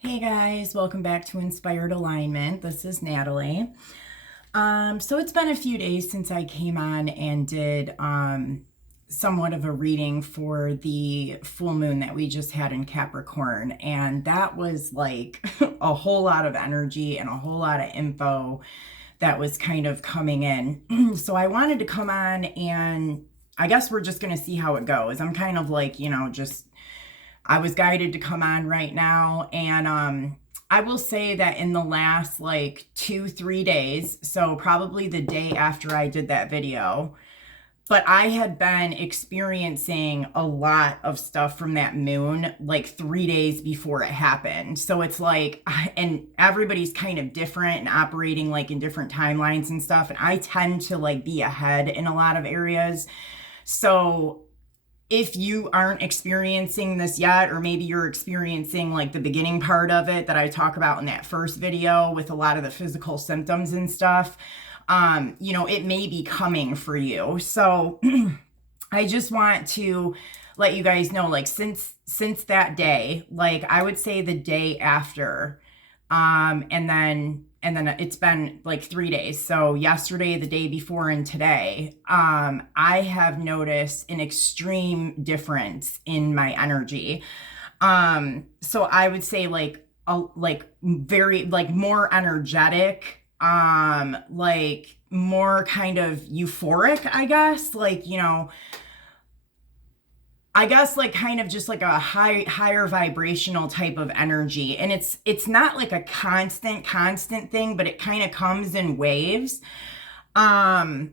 Hey guys, welcome back to Inspired Alignment. This is Natalie. So it's been a few days since I came on and did somewhat of a reading for the full moon that we just had in Capricorn, and that was like a whole lot of energy and a whole lot of info that was kind of coming in. So I wanted to come on, and I guess we're just going to see how it goes. I'm kind of like, just I was guided to come on right now. And I will say that in the last like 2-3 days, so probably the day after I did that video, but I had been experiencing a lot of stuff from that moon like 3 days before it happened. So it's like, and everybody's kind of different and operating like in different timelines and stuff. And I tend to like be ahead in a lot of areas. So if you aren't experiencing this yet, or maybe you're experiencing like the beginning part of it that I talk about in that first video with a lot of the physical symptoms and stuff, it may be coming for you. So I just want to let you guys know, like, since that day, like I would say the day after, and then it's been like 3 days. So yesterday, the day before, and today, I have noticed an extreme difference in my energy. So I would say like very like more energetic, like more kind of euphoric, I guess, like, I guess like kind of just like a higher vibrational type of energy. And it's not like a constant thing, but it kind of comes in waves. But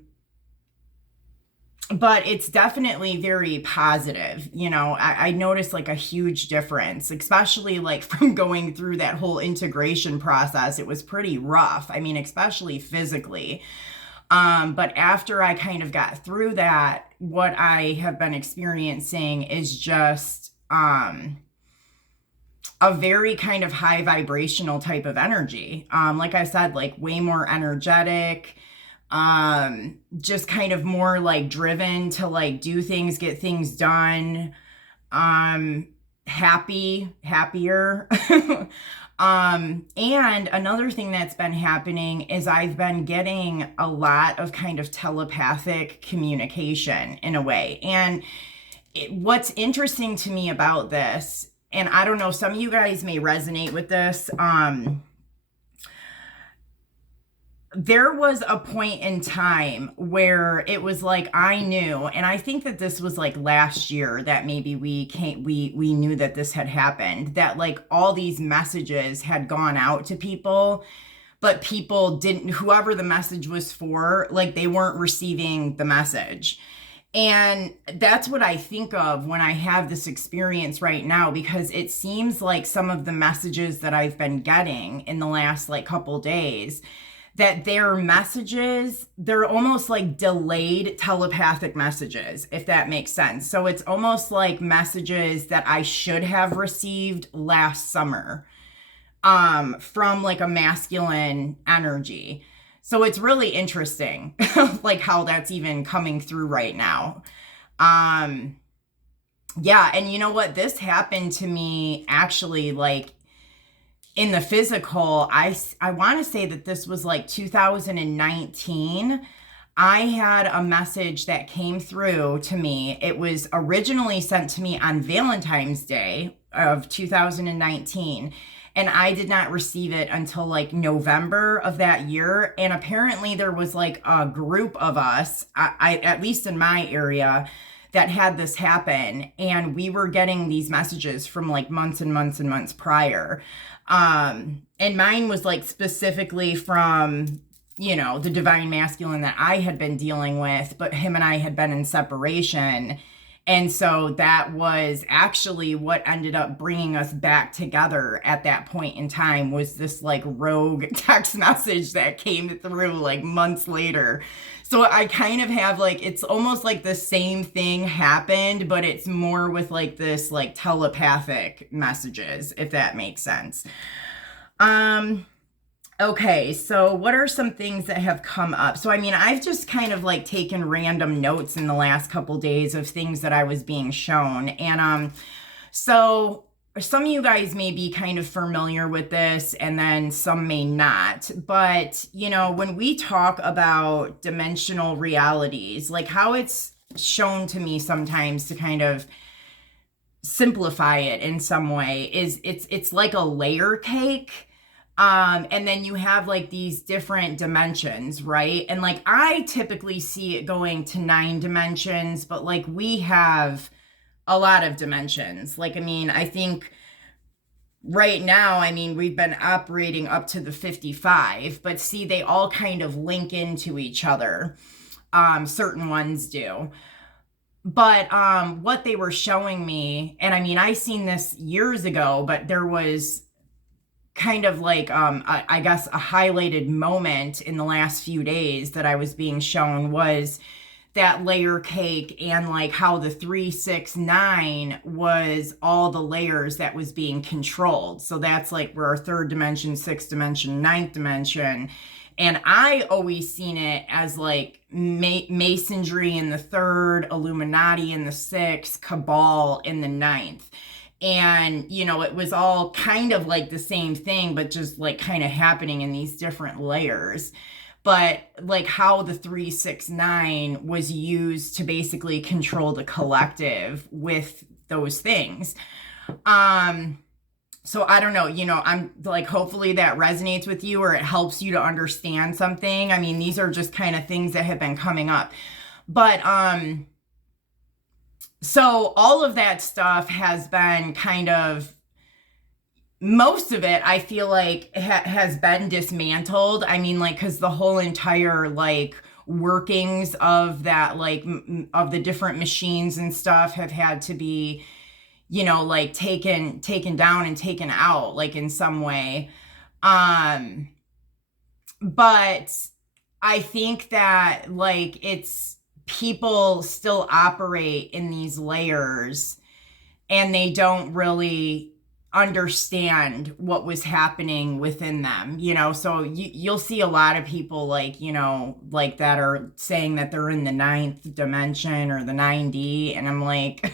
it's definitely very positive. I noticed like a huge difference, especially like from going through that whole integration process. It was pretty rough. I mean, especially physically. But after I kind of got through that, what I have been experiencing is just a very kind of high vibrational type of energy. Like I said, like way more energetic, just kind of more like driven to like do things, get things done, happier. And another thing that's been happening is I've been getting a lot of kind of telepathic communication in a way. And what's interesting to me about this, and I don't know, some of you guys may resonate with this, there was a point in time where it was like I knew, and I think that this was like last year, that maybe we knew that this had happened, that like all these messages had gone out to people, but people didn't, whoever the message was for, like they weren't receiving the message. And that's what I think of when I have this experience right now, because it seems like some of the messages that I've been getting in the last like couple days, that their messages, they're almost like delayed telepathic messages, if that makes sense. So it's almost like messages that I should have received last summer, from like a masculine energy. So it's really interesting, like how that's even coming through right now. Yeah, and you know what? This happened to me actually like in the physical. I want to say that this was like 2019. I had a message that came through to me. It was originally sent to me on Valentine's Day of 2019. And I did not receive it until like November of that year. And apparently there was like a group of us, I at least in my area, that had this happen. And we were getting these messages from like months and months and months prior. And mine was like specifically from, the divine masculine that I had been dealing with, but him and I had been in separation. And so that was actually what ended up bringing us back together at that point in time, was this like rogue text message that came through like months later. So I kind of have like, it's almost like the same thing happened, but it's more with like this like telepathic messages, if that makes sense. Okay, so what are some things that have come up? So, I mean, I've just kind of like taken random notes in the last couple days of things that I was being shown. And so some of you guys may be kind of familiar with this and then some may not, but you know, when we talk about dimensional realities, like how it's shown to me sometimes to kind of simplify it in some way is it's like a layer cake. And then you have like these different dimensions, right? And like I typically see it going to 9 dimensions, but like we have a lot of dimensions. Like, I mean, I think right now, I mean, we've been operating up to the 55, but see, they all kind of link into each other. Certain ones do. But what they were showing me, and I mean, I seen this years ago, but there was kind of like, I guess, a highlighted moment in the last few days that I was being shown was that layer cake, and like how the 3, 6, 9 was all the layers that was being controlled. So that's like we're our 3rd dimension, 6th dimension, 9th dimension. And I always seen it as like masonry in the 3rd, Illuminati in the 6th, Cabal in the 9th. And, you know, it was all kind of like the same thing, but just like kind of happening in these different layers. But like how the 3, 6, 9 was used to basically control the collective with those things. So I don't know, you know, I'm like, hopefully that resonates with you or it helps you to understand something. I mean, these are just kind of things that have been coming up. But so all of that stuff has been kind of, most of it, I feel like has been dismantled. I mean, like, because the whole entire, like, workings of that, like, of the different machines and stuff have had to be, you know, like, taken down and taken out, like, in some way. But I think that, like, it's, people still operate in these layers and they don't really understand what was happening within them, you know. So you'll see a lot of people, like, you know, like that are saying that they're in the 9th dimension or the 9D, and I'm like,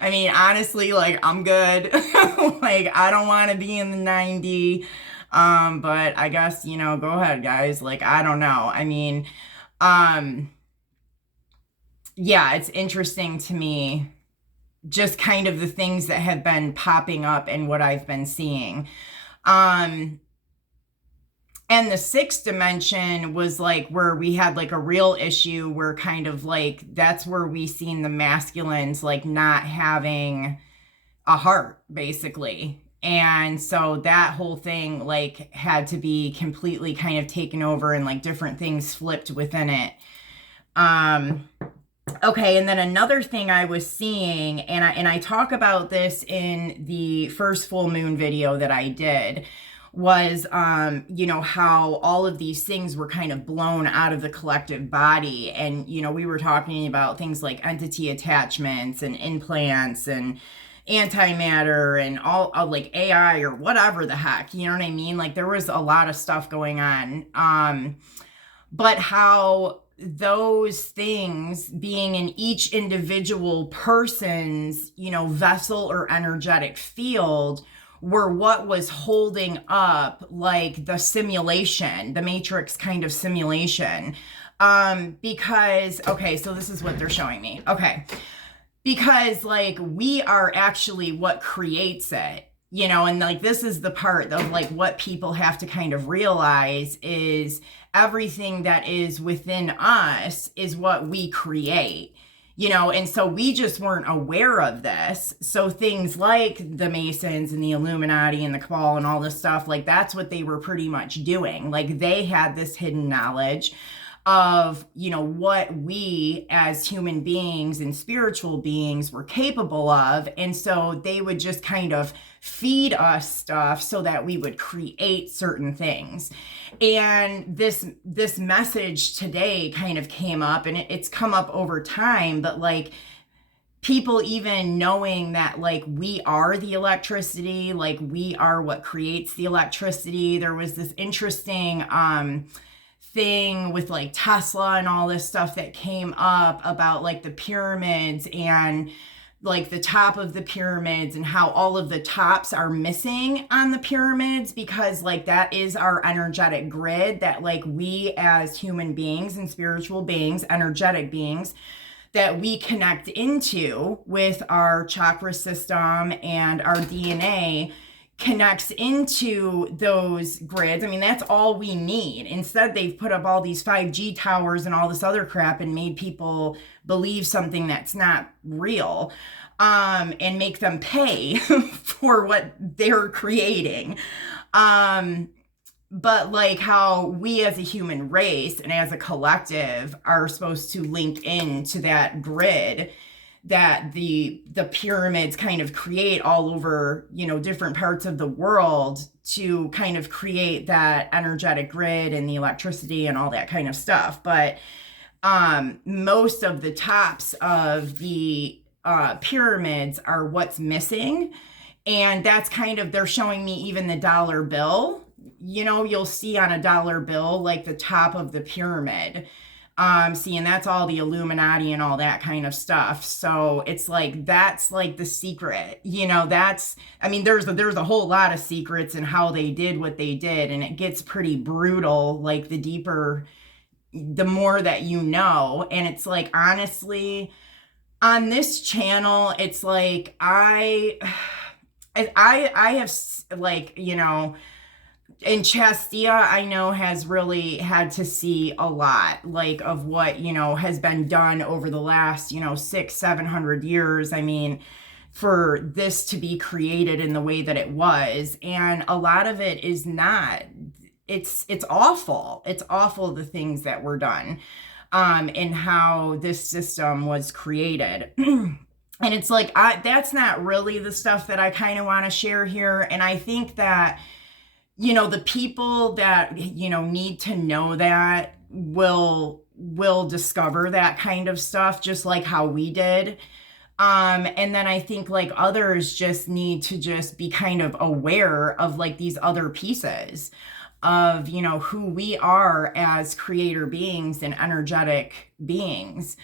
I mean, honestly, like, I'm good. Like, I don't want to be in the 9D. But I guess, you know, go ahead, guys. Like, I don't know. I mean, yeah, it's interesting to me, just kind of the things that have been popping up and what I've been seeing. And the 6th dimension was like where we had like a real issue where kind of like, that's where we seen the masculines like not having a heart, basically. And so that whole thing like had to be completely kind of taken over and like different things flipped within it. Okay, and then another thing I was seeing, and I talk about this in the first full moon video that I did, was, you know, how all of these things were kind of blown out of the collective body. And, you know, we were talking about things like entity attachments and implants and antimatter and all like AI or whatever the heck, you know what I mean? Like there was a lot of stuff going on. But how those things being in each individual person's, you know, vessel or energetic field were what was holding up like the simulation, the matrix kind of simulation. Because, okay, so this is what they're showing me. Okay. Because like we are actually what creates it, you know, and like this is the part of like what people have to kind of realize is everything that is within us is what we create, you know, and so we just weren't aware of this. So things like the Masons and the Illuminati and the Cabal and all this stuff, like that's what they were pretty much doing. Like they had this hidden knowledge of, you know, what we as human beings and spiritual beings were capable of. And so they would just kind of feed us stuff so that we would create certain things. And this message today kind of came up, and it's come up over time, but like people even knowing that like we are the electricity, like we are what creates the electricity. There was this interesting thing with like Tesla and all this stuff that came up about like the pyramids and like the top of the pyramids and how all of the tops are missing on the pyramids, because like that is our energetic grid that like we as human beings and spiritual beings, energetic beings, that we connect into with our chakra system, and our DNA connects into those grids. I mean, that's all we need. Instead, they've put up all these 5G towers and all this other crap and made people believe something that's not real, and make them pay for what they're creating. But like how we as a human race and as a collective are supposed to link into that grid that the pyramids kind of create all over, you know, different parts of the world, to kind of create that energetic grid and the electricity and all that kind of stuff. But most of the tops of the pyramids are what's missing. And that's kind of, they're showing me even the dollar bill. You know, you'll see on a dollar bill, like the top of the pyramid. See, and that's all the Illuminati and all that kind of stuff. So it's like, that's like the secret, you know, that's, I mean, there's a whole lot of secrets in how they did what they did. And it gets pretty brutal, like the more that you know. And it's like, honestly, on this channel, it's like, I have like, you know, and Chastia, I know, has really had to see a lot, like, of what, you know, has been done over the last, you know, 600-700 years. I mean, for this to be created in the way that it was. And a lot of it is not, it's awful. It's awful, the things that were done, and how this system was created. And it's like, that's not really the stuff that I kind of want to share here. And I think that, you know, the people that, you know, need to know that will discover that kind of stuff, just like how we did. And then I think like others just need to just be kind of aware of like these other pieces of, you know, who we are as creator beings and energetic beings.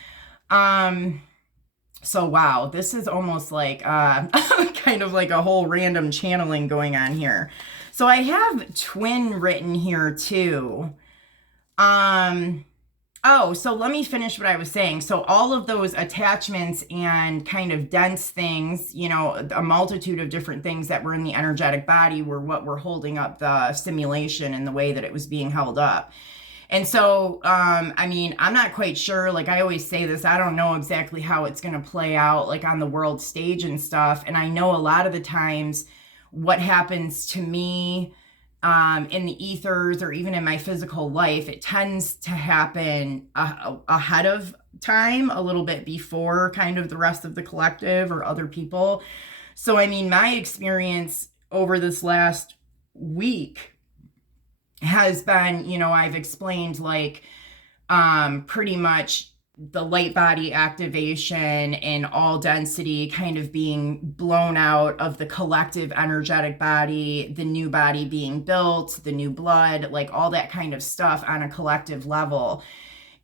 So wow, this is almost like kind of like a whole random channeling going on here. So I have twin written here too. Oh, so let me finish what I was saying. So all of those attachments and kind of dense things, you know, a multitude of different things that were in the energetic body were what were holding up the simulation and the way that it was being held up. And so, I mean, I'm not quite sure, like I always say this, I don't know exactly how it's going to play out, like on the world stage and stuff. And I know a lot of the times what happens to me in the ethers or even in my physical life, it tends to happen ahead of time, a little bit before kind of the rest of the collective or other people. So, I mean, my experience over this last week has been, you know, I've explained like pretty much the light body activation and all density kind of being blown out of the collective energetic body, the new body being built, the new blood, like all that kind of stuff on a collective level.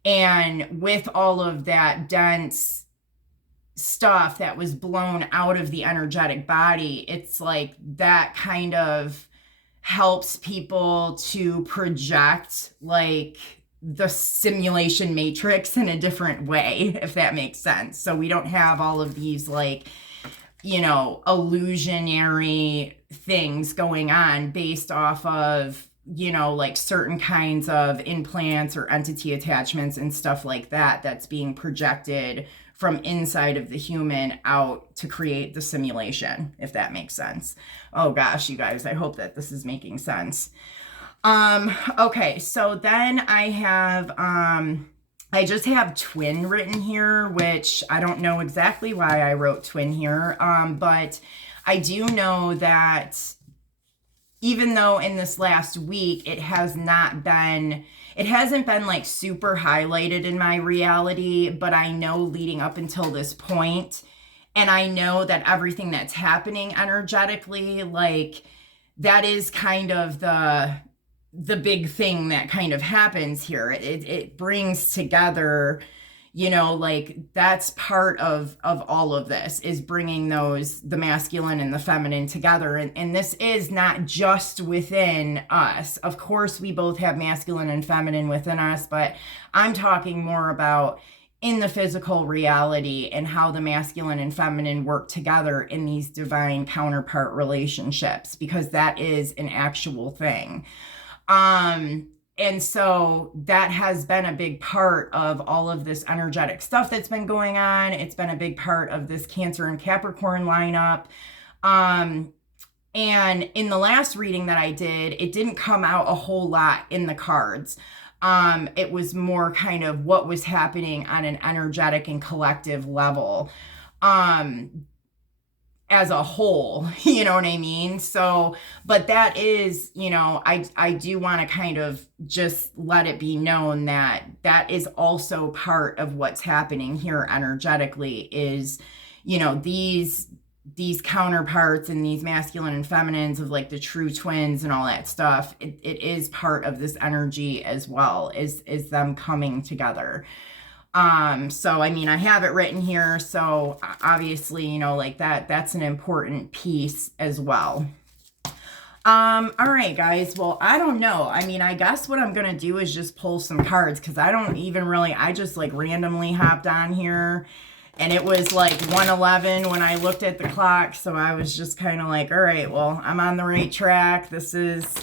And with all of that dense stuff that was blown out of the energetic body, it's like that kind of helps people to project like the simulation matrix in a different way, if that makes sense. So we don't have all of these like, you know, illusionary things going on based off of, you know, like certain kinds of implants or entity attachments and stuff like that, that's being projected from inside of the human out to create the simulation, if that makes sense. Oh gosh, you guys, I hope that this is making sense. Okay, so then I have, I just have twin written here, which I don't know exactly why I wrote twin here. But I do know that even though in this last week, it hasn't been like super highlighted in my reality, but I know leading up until this point, and I know that everything that's happening energetically, like that is kind of the big thing that kind of happens here. It brings together, You know, like that's part of all of this, is bringing the masculine and the feminine together. And this is not just within us. Of course, we both have masculine and feminine within us, but I'm talking more about in the physical reality and how the masculine and feminine work together in these divine counterpart relationships, because that is an actual thing. And so that has been a big part of all of this energetic stuff that's been going on. It's been a big part of this Cancer and Capricorn lineup. And in the last reading that I did, it didn't come out a whole lot in the cards. It was more kind of what was happening on an energetic and collective level. As a whole, you know what I mean? So, but that is, you know, I do want to kind of just let it be known that that is also part of what's happening here energetically, is, you know, these counterparts and these masculine and feminines of like the true twins and all that stuff. It is part of this energy as well, is them coming together. So, I mean, I have it written here. So obviously, you know, like that's an important piece as well. All right, guys. Well, I don't know. I mean, I guess what I'm going to do is just pull some cards, because I don't even really, I just like randomly hopped on here and it was like 1:11 when I looked at the clock. So I was just kind of like, all right, well, I'm on the right track. This is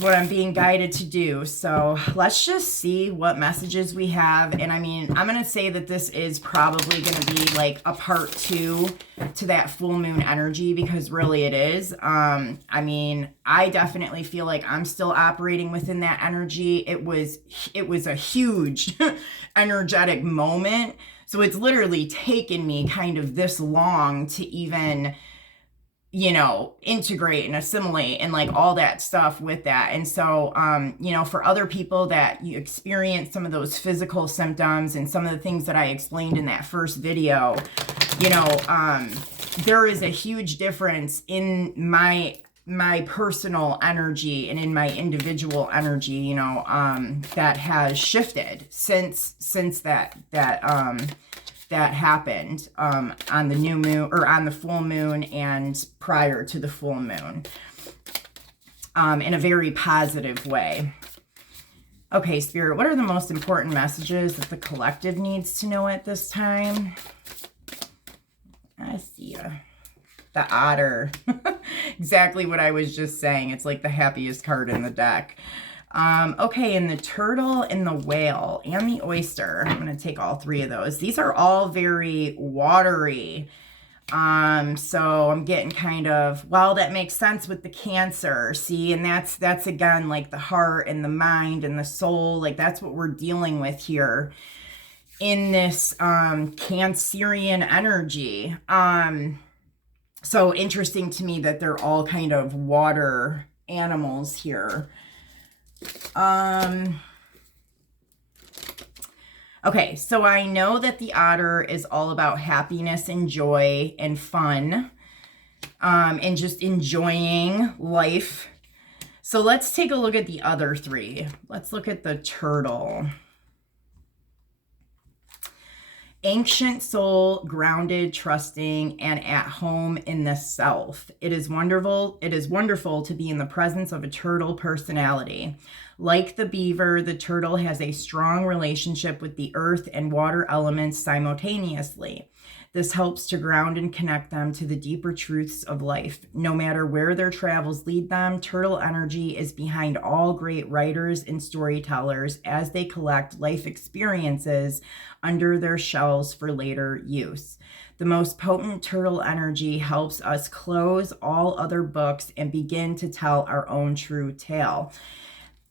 what I'm being guided to do. So let's just see what messages we have. And I mean, I'm going to say that this is probably going to be like a part 2 to that full moon energy, because really it is. I mean, I definitely feel like I'm still operating within that energy. It was a huge energetic moment. So it's literally taken me kind of this long to even, you know, integrate and assimilate and like all that stuff with that. And so, you know, for other people that you experience some of those physical symptoms and some of the things that I explained in that first video, you know, there is a huge difference in my personal energy and in my individual energy, you know, that has shifted since that happened on the new moon, or on the full moon, and prior to the full moon, in a very positive way. Okay, Spirit, what are the most important messages that the collective needs to know at this time? I see the otter. Exactly what I was just saying. It's like the happiest card in the deck. Okay, and the turtle and the whale and the oyster. I'm going to take all 3 of those. These are all very watery. So I'm getting kind of, well, that makes sense with the Cancer. See, and that's again, like the heart and the mind and the soul. Like that's what we're dealing with here in this, Cancerian energy. So interesting to me that they're all kind of water animals here. Okay, so I know that the otter is all about happiness and joy and fun, and just enjoying life. So let's take a look at the other 3. Let's look at the turtle. Ancient soul, grounded, trusting, and at home in the self. It is wonderful to be in the presence of a turtle personality. Like the beaver, the turtle has a strong relationship with the earth and water elements simultaneously. This helps to ground and connect them to the deeper truths of life. No matter where their travels lead them, turtle energy is behind all great writers and storytellers as they collect life experiences under their shells for later use. The most potent turtle energy helps us close all other books and begin to tell our own true tale.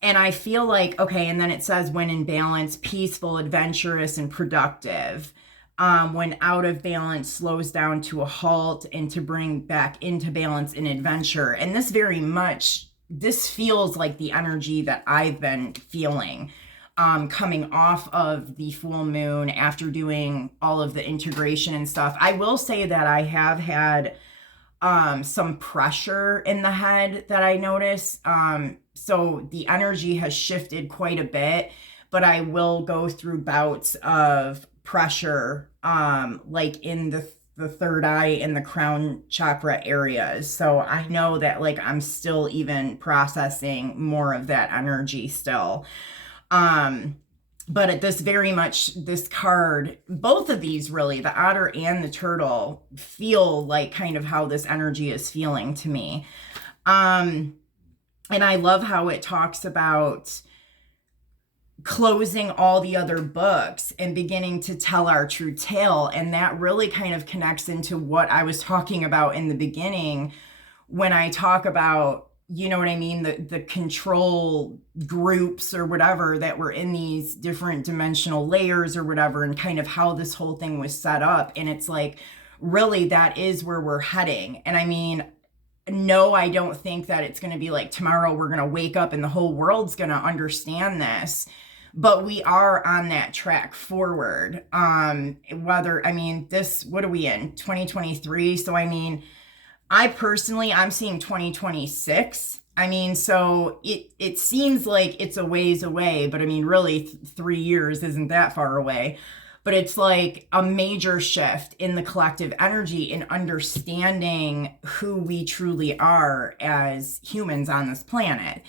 And I feel like, okay, and then it says when in balance, peaceful, adventurous, and productive. When out of balance, slows down to a halt, and to bring back into balance in adventure. And this feels like the energy that I've been feeling coming off of the full moon after doing all of the integration and stuff. I will say that I have had some pressure in the head that I notice. So the energy has shifted quite a bit. but I will go through bouts of pressure, like in the third eye and the crown chakra areas. So I know that like I'm still even processing more of that energy still. But at this very much, this card, both of these really, the otter and the turtle, feel like kind of how this energy is feeling to me. And I love how it talks about closing all the other books and beginning to tell our true tale. And that really kind of connects into what I was talking about in the beginning when I talk about, you know what I mean, the control groups or whatever that were in these different dimensional layers or whatever, and kind of how this whole thing was set up. And it's like, really, that is where we're heading. And I mean, no, I don't think that it's going to be like tomorrow we're going to wake up and the whole world's going to understand this, but we are on that track forward. Whether, I mean, this, what are we in, 2023? So I mean, I'm seeing 2026. I mean, so it seems like it's a ways away, but I mean, really 3 years isn't that far away. But it's like a major shift in the collective energy in understanding who we truly are as humans on this planet.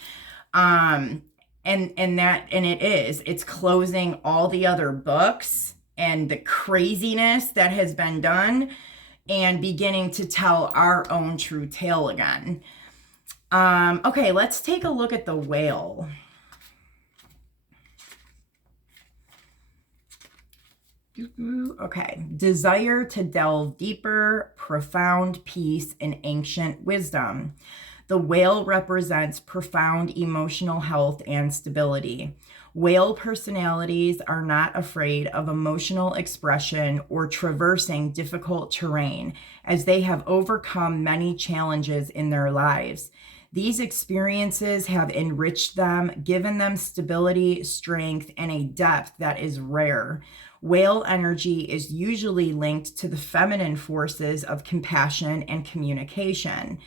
And it's closing all the other books and the craziness that has been done, and beginning to tell our own true tale again. Okay, let's take a look at the whale. Okay, desire to delve deeper, profound peace, and ancient wisdom. The whale represents profound emotional health and stability. Whale personalities are not afraid of emotional expression or traversing difficult terrain, as they have overcome many challenges in their lives. These experiences have enriched them, given them stability, strength, and a depth that is rare. Whale energy is usually linked to the feminine forces of compassion and communication.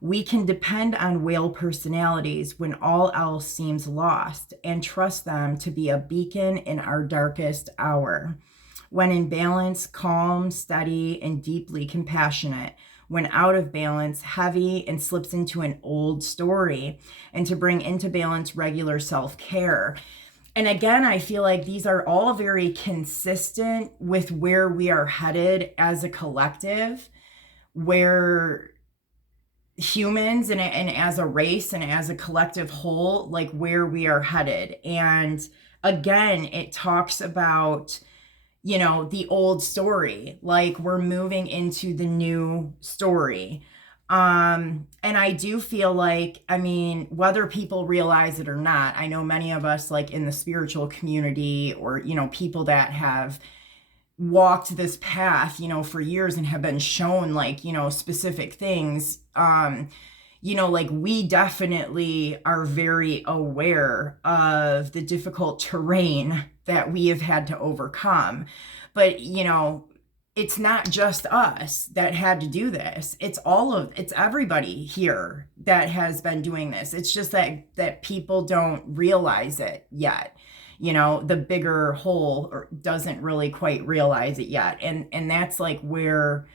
We can depend on whale personalities when all else seems lost, and trust them to be a beacon in our darkest hour. When in balance, calm, steady, and deeply compassionate. When out of balance, heavy and slips into an old story. And to bring into balance regular self-care. And again, I feel like these are all very consistent with where we are headed as a collective, where humans and as a race and as a collective whole, like where we are headed. And again, it talks about, you know, the old story, like we're moving into the new story. And I do feel like, I mean, whether people realize it or not, I know many of us, like in the spiritual community, or, you know, people that have walked this path, you know, for years and have been shown, like, you know, specific things, you know, like we definitely are very aware of the difficult terrain that we have had to overcome. But, you know, it's not just us that had to do this. It's everybody here that has been doing this. It's just that people don't realize it yet. You know, the bigger whole doesn't really quite realize it yet. And that's like where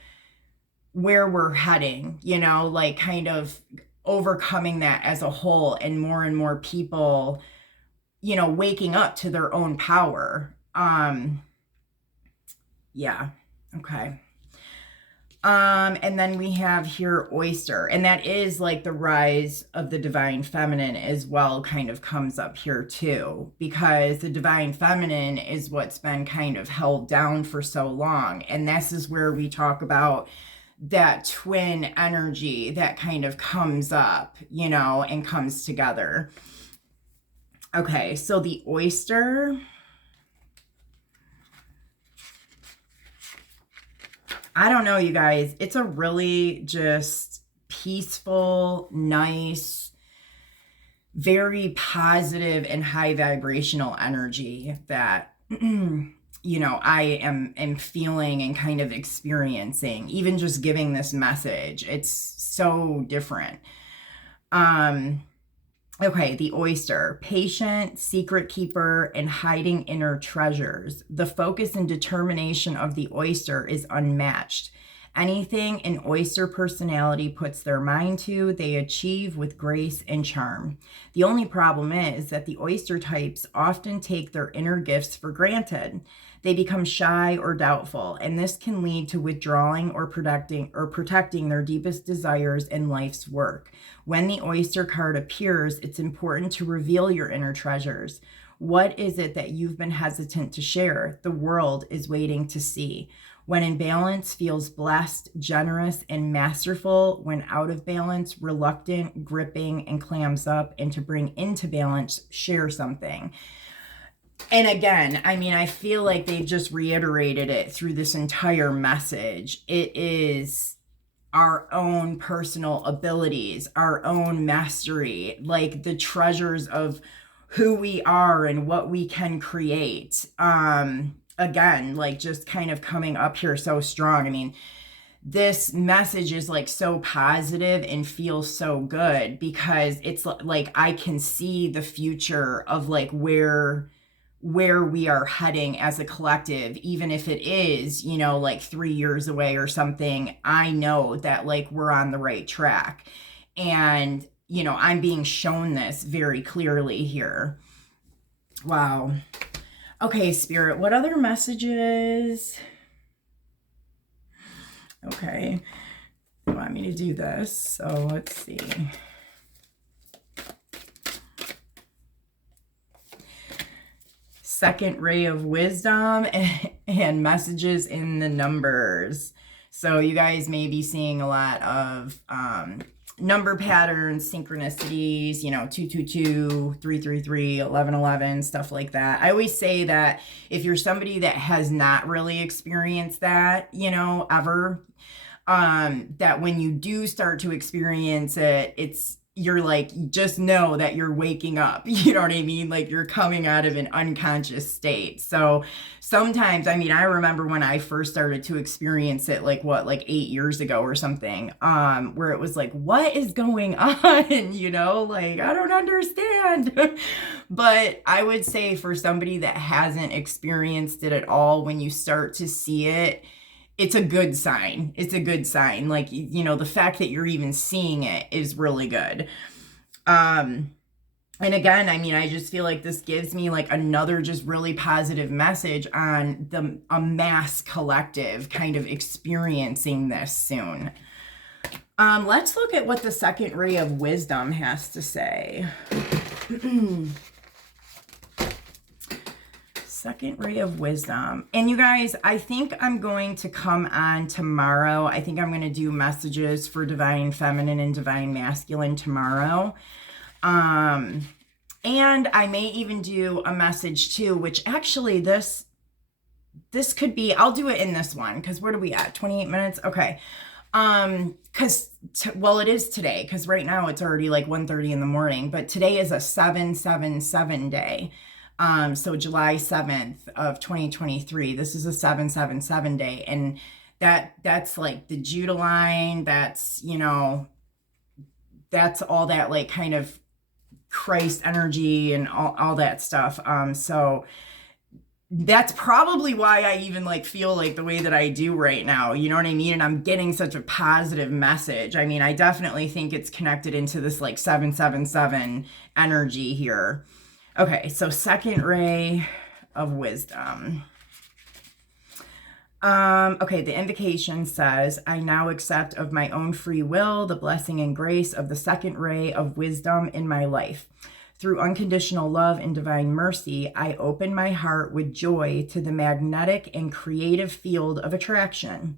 we're heading, you know, like kind of overcoming that as a whole, and more people, you know, waking up to their own power. Yeah. Okay. And then we have here oyster, and that is like the rise of the divine feminine as well, kind of comes up here too, because the divine feminine is what's been kind of held down for so long. And this is where we talk about that twin energy that kind of comes up, you know, and comes together. Okay, so the oyster, I don't know, you guys, it's a really just peaceful, nice, very positive and high vibrational energy that, you know, I am feeling and kind of experiencing, even just giving this message. It's so different. Okay, the oyster, patient, secret keeper, and hiding inner treasures. The focus and determination of the oyster is unmatched. Anything an oyster personality puts their mind to, they achieve with grace and charm. The only problem is that the oyster types often take their inner gifts for granted. They become shy or doubtful, and this can lead to withdrawing or protecting their deepest desires in life's work. When the oyster card appears, it's important to reveal your inner treasures. What is it that you've been hesitant to share? The world is waiting to see. When in balance, feels blessed, generous, and masterful. When out of balance, reluctant, gripping, and clams up. And to bring into balance, share something. And again, I mean, I feel like they've just reiterated it through this entire message. It is our own personal abilities, our own mastery, like the treasures of who we are and what we can create. Again, like just kind of coming up here so strong. I mean, this message is like so positive and feels so good because it's like I can see the future of like where we are heading as a collective, even if it is, you know, like 3 years away or something. I know that like we're on the right track. And, you know, I'm being shown this very clearly here. Wow. Okay, Spirit, what other messages? Okay, you want me to do this? So let's see. Second ray of wisdom and messages in the numbers. So you guys may be seeing a lot of number patterns, synchronicities, you know, 222, 333, 1111, stuff like that. I always say that if you're somebody that has not really experienced that, you know, ever, that when you do start to experience it, you're like, just know that you're waking up, you know what I mean? Like you're coming out of an unconscious state. So sometimes, I mean, I remember when I first started to experience it, like 8 years ago or something, where it was like, what is going on? You know, like, I don't understand. But I would say for somebody that hasn't experienced it at all, when you start to see it, it's a good sign. It's a good sign. Like, you know, the fact that you're even seeing it is really good. And again, I mean, I just feel like this gives me like another just really positive message on a mass collective kind of experiencing this soon. Let's look at what the second ray of wisdom has to say. Second ray of wisdom. And you guys, I think I'm going to come on tomorrow. I think I'm going to do messages for divine feminine and divine masculine tomorrow. And I may even do a message too, which actually this could be, I'll do it in this one, because where are we at? 28 minutes? Okay. Well, it is today, because right now it's already like 1:30 in the morning, but today is a 777 day. So July 7th of 2023, this is a 777 day. And that's like the Judah line. That's, you know, that's all that like kind of Christ energy and all that stuff. So that's probably why I even like feel like the way that I do right now, you know what I mean? And I'm getting such a positive message. I mean, I definitely think it's connected into this like 777 energy here. Okay, so second ray of wisdom. Okay, the invocation says, I now accept of my own free will the blessing and grace of the second ray of wisdom in my life. Through unconditional love and divine mercy, I open my heart with joy to the magnetic and creative field of attraction.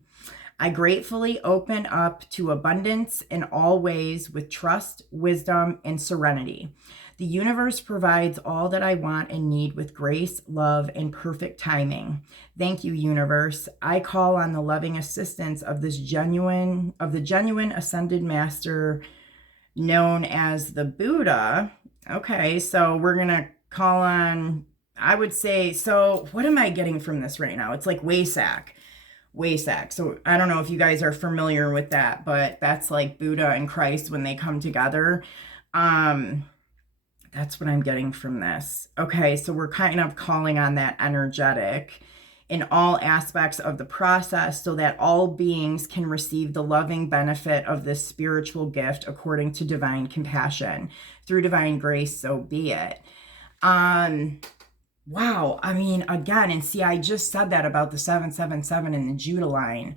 I gratefully open up to abundance in all ways with trust, wisdom, and serenity. The universe provides all that I want and need with grace, love, and perfect timing. Thank you, universe. I call on the loving assistance of the genuine ascended master known as the Buddha. Okay, so we're going to call on, I would say, so what am I getting from this right now? It's like Waisak. So I don't know if you guys are familiar with that, but that's like Buddha and Christ when they come together. That's what I'm getting from this. Okay, so we're kind of calling on that energetic in all aspects of the process so that all beings can receive the loving benefit of this spiritual gift according to divine compassion. Through divine grace, so be it. Wow. I mean, again, and see, I just said that about the 777 and the Judah line.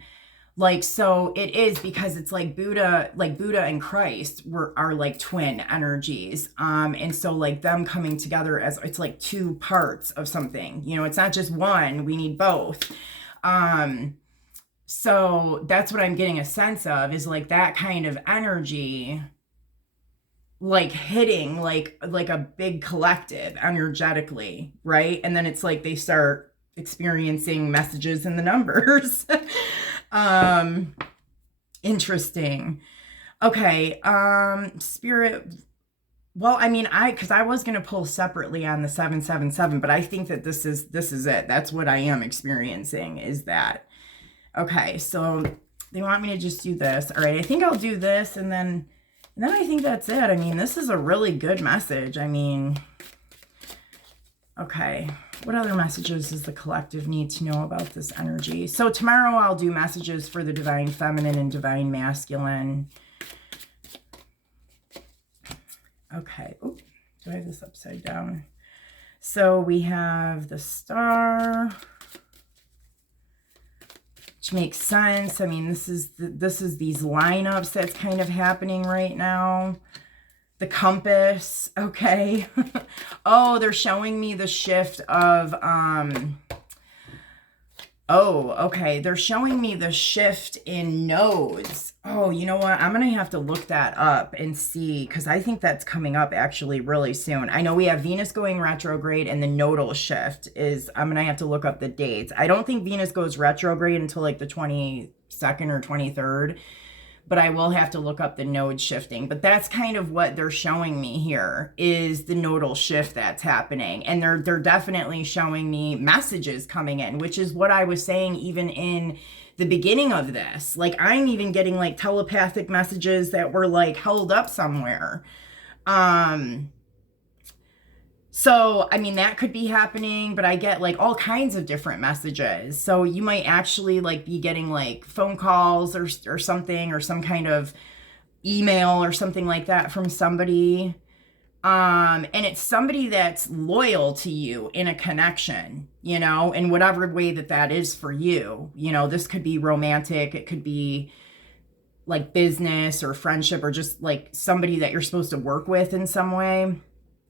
Like, so it is because it's like Buddha and Christ are like twin energies. And so like them coming together as it's like two parts of something, you know, it's not just one, we need both. So that's what I'm getting a sense of is like that kind of energy, like hitting like a big collective energetically, right? And then it's like they start experiencing messages in the numbers. Interesting. Okay. Spirit. Well, I mean, because I was going to pull separately on the 777, but I think that this is it. That's what I am experiencing is that. Okay. So they want me to just do this. All right. I think I'll do this and then I think that's it. I mean, this is a really good message. I mean, okay. What other messages does the collective need to know about this energy? So tomorrow I'll do messages for the divine feminine and divine masculine. Okay. Oh, do I have this upside down? So we have the star, which makes sense. I mean, this is these lineups that's kind of happening right now. The compass, okay. Oh, they're showing me the shift of, oh, okay. They're showing me the shift in nodes. Oh, you know what? I'm going to have to look that up and see, because I think that's coming up actually really soon. I know we have Venus going retrograde and the nodal shift is, I'm going to have to look up the dates. I don't think Venus goes retrograde until like the 22nd or 23rd. But I will have to look up the node shifting. But that's kind of what they're showing me here is the nodal shift that's happening. And they're definitely showing me messages coming in, which is what I was saying even in the beginning of this. Like I'm even getting like telepathic messages that were like held up somewhere. So, I mean, that could be happening, but I get like all kinds of different messages. So you might actually like be getting like phone calls or something, or some kind of email or something like that from somebody. And it's somebody that's loyal to you in a connection, you know, in whatever way that is for you. You know, this could be romantic. It could be like business or friendship or just like somebody that you're supposed to work with in some way.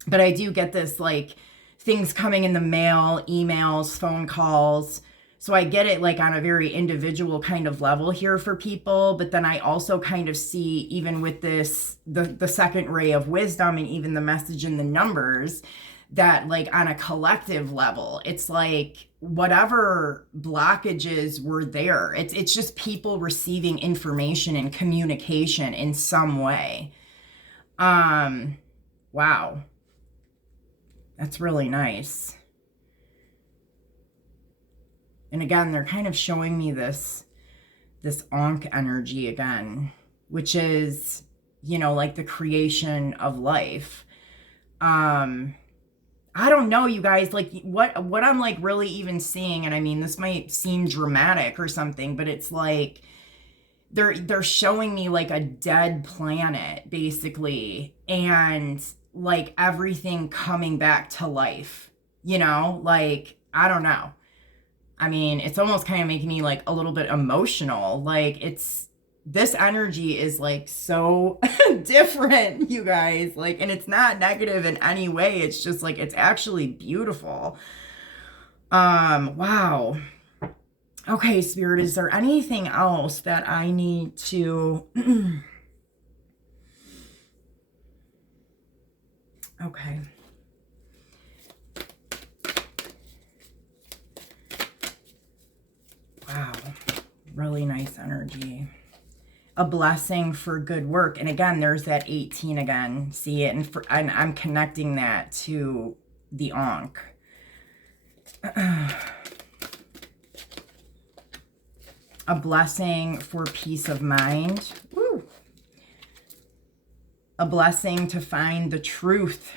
But I do get this like things coming in the mail, emails, phone calls. So I get it like on a very individual kind of level here for people. But then I also kind of see even with this, the second ray of wisdom and even the message in the numbers that like on a collective level, it's like whatever blockages were there, it's just people receiving information and communication in some way. Wow. That's really nice. And again, they're kind of showing me this Ankh energy again, which is, you know, like the creation of life. I don't know, you guys, like what I'm like really even seeing, and I mean, this might seem dramatic or something, but it's like they're showing me like a dead planet basically, and like everything coming back to life, you know, like, I don't know. I mean, it's almost kind of making me like a little bit emotional. Like this energy is like so different, you guys, like, and it's not negative in any way. It's just like, it's actually beautiful. Wow. Okay, Spirit, is there anything else that I need to okay. Wow. Really nice energy. A blessing for good work. And again, there's that 18 again. See it? And I'm connecting that to the Ankh. A blessing for peace of mind. Woo. A blessing to find the truth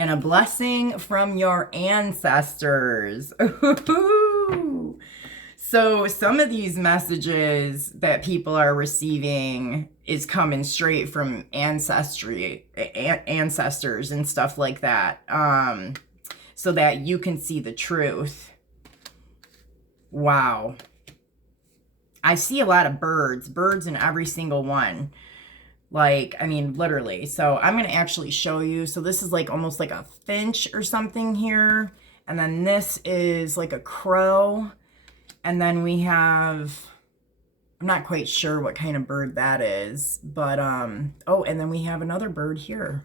and a blessing from your ancestors. Ooh. So some of these messages that people are receiving is coming straight from ancestors and stuff like that, so that you can see the truth. Wow. I see a lot of birds in every single one. Like, I mean, literally. So I'm going to actually show you. So this is like almost like a finch or something here. And then this is like a crow. And then we have, I'm not quite sure what kind of bird that is. But, oh, and then we have another bird here.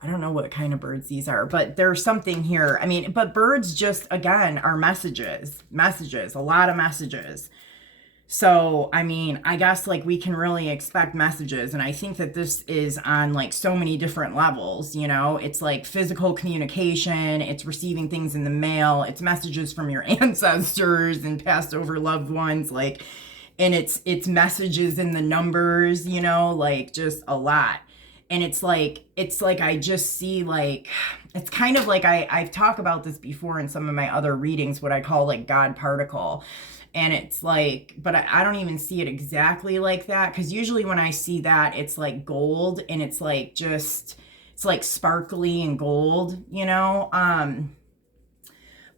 I don't know what kind of birds these are, but there's something here. I mean, but birds just, again, are messages, a lot of messages. So, I mean, I guess like we can really expect messages. And I think that this is on like so many different levels, you know, it's like physical communication, it's receiving things in the mail, it's messages from your ancestors and passed over loved ones, like, and it's messages in the numbers, you know, like just a lot. And it's like I just see like, it's kind of like I've talked about this before in some of my other readings, what I call like God particle. And it's like, but I don't even see it exactly like that. Because usually when I see that, it's like gold and it's like just, it's like sparkly and gold, you know?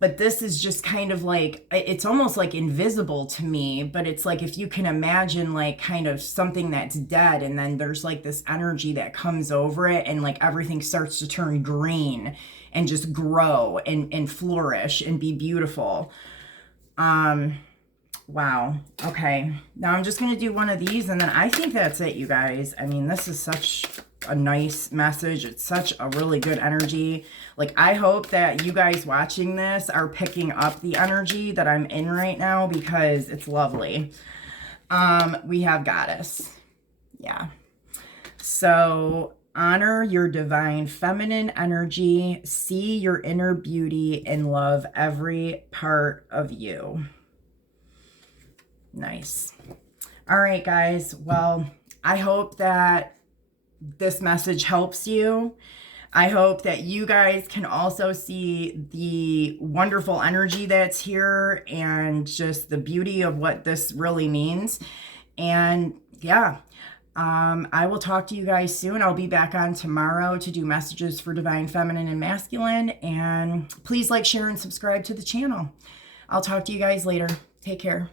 But this is just kind of like, it's almost like invisible to me, but it's like if you can imagine like kind of something that's dead and then there's like this energy that comes over it and like everything starts to turn green and just grow and flourish and be beautiful. Wow. Okay. Now I'm just going to do one of these and then I think that's it, you guys. I mean, this is such a nice message. It's such a really good energy. Like, I hope that you guys watching this are picking up the energy that I'm in right now because it's lovely. We have Goddess. Yeah. So honor your divine feminine energy. See your inner beauty and love every part of you. Nice. All right, guys. Well, I hope that this message helps you. I hope that you guys can also see the wonderful energy that's here and just the beauty of what this really means. And yeah, I will talk to you guys soon. I'll be back on tomorrow to do messages for Divine Feminine and Masculine. And please like, share, and subscribe to the channel. I'll talk to you guys later. Take care.